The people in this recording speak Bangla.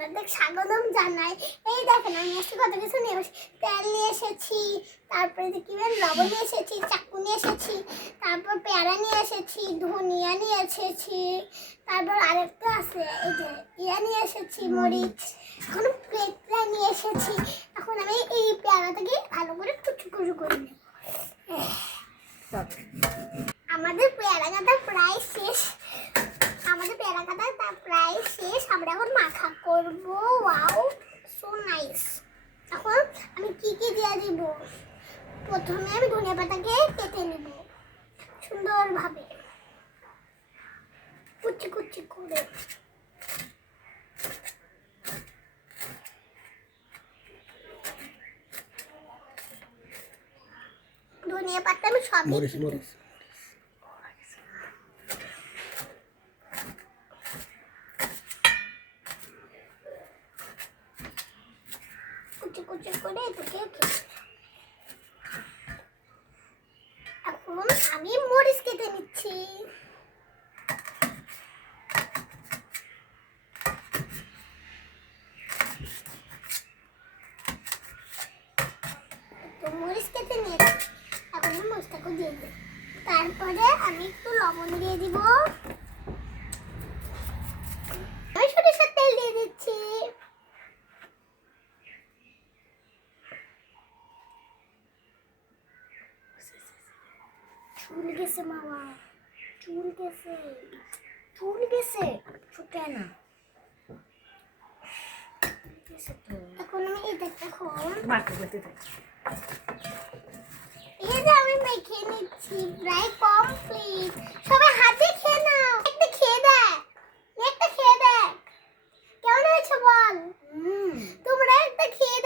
আপনাদের স্বাগতম জানাই। এই দেখেন আমি আজকে কত কিছু নিয়ে এসেছি। তেল নিয়ে এসেছি, তারপরে কি লবণ নিয়ে এসেছি, চাকু নিয়ে এসেছি, তারপর পেয়ারা নিয়ে এসেছি, ধনিয়া নিয়ে এসেছি, তারপর আরেকটা আছে এই যে ইয়া নিয়ে এসেছি, মরিচ, এখন পেঁপে নিয়ে এসেছি। এখন আমি এই পেয়ারাটাকে ভালো করে কুচু কুচু করে নেব। আমাদের পেয়ারা কাটা প্রায় শেষ। আমরা এখন মাখা করব। Wow, so nice. এখন আমি কি কি দিয়ে দিব? প্রথমে আমি ধনিয়া পাতাকে কেটে নেব সুন্দরভাবে, কুচি কুচি করে। ধনিয়া পাতা আমি সবই কুচি কুচি করে এটাকে এখন আমি মরিচ কেটে নিচ্ছি। তো মরিচ কেটে নিয়েছি, এখন আমি মরিচটাকে দিয়ে দিই। তারপরে আমি একটু লবণ দিয়ে দিব। আমি সরিষার তেল দিয়ে দিচ্ছি। চুল গেছে মামা, চুল গেছে, চুল গেছে, ফুটে না। এখন আমি এটা এখন মাখতে করতে থাকি। এই যে আমি মেখে নিচ্ছি, প্রায় কমপ্লিট। সবাই হাতে খেয়ে নাও, একটা খেয়ে দেখ, একটা খেয়ে দেখ কেমন হয়েছে বল। তোমরা একটা খেয়ে